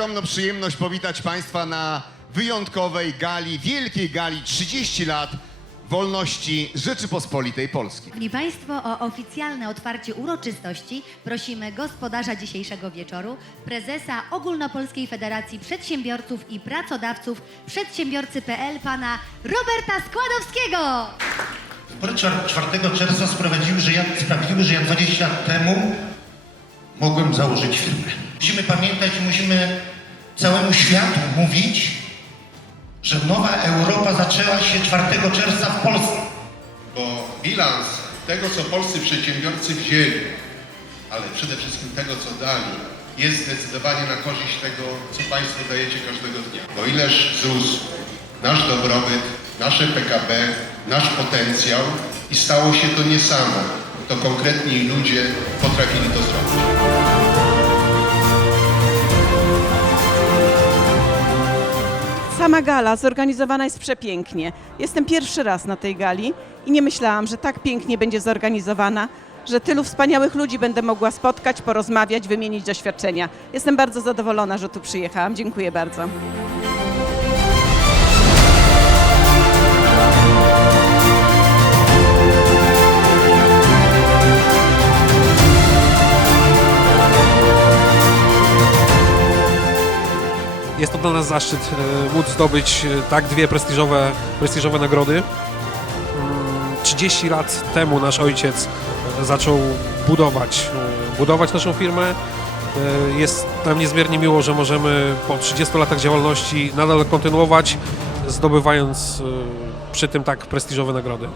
ogromną przyjemność powitać Państwa na wyjątkowej gali, wielkiej gali 30 lat wolności Rzeczypospolitej Polskiej. Szanowni Państwo, o oficjalne otwarcie uroczystości prosimy gospodarza dzisiejszego wieczoru, prezesa Ogólnopolskiej Federacji Przedsiębiorców i Pracodawców Przedsiębiorcy.pl, pana Roberta Składowskiego. Wybory czwar- 4 czerwca sprawiły, że ja, sprawiły, że ja 20 lat temu mogłem założyć firmę. Musimy pamiętać musimy całemu światu mówić, że nowa Europa zaczęła się 4 czerwca w Polsce. bo bilans tego, co polscy przedsiębiorcy wzięli, ale przede wszystkim tego, co dali, jest zdecydowanie na korzyść tego, co Państwo dajecie każdego dnia. Bo ileż wzrósł nasz dobrobyt, nasze PKB, nasz potencjał i stało się to nie samo. To konkretni ludzie potrafili to zrobić. Sama gala zorganizowana jest przepięknie. Jestem pierwszy raz na tej gali i nie myślałam, że tak pięknie będzie zorganizowana, że tylu wspaniałych ludzi będę mogła spotkać, porozmawiać, wymienić doświadczenia. Jestem bardzo zadowolona, że tu przyjechałam. Dziękuję bardzo. Jest to dla nas zaszczyt e, móc zdobyć e, tak dwie prestiżowe, prestiżowe nagrody. Mm, 30 lat temu nasz ojciec zaczął budować, e, budować naszą firmę. Jest nam niezmiernie miło, że możemy po 30 latach działalności nadal kontynuować, zdobywając przy tym tak prestiżowe nagrody.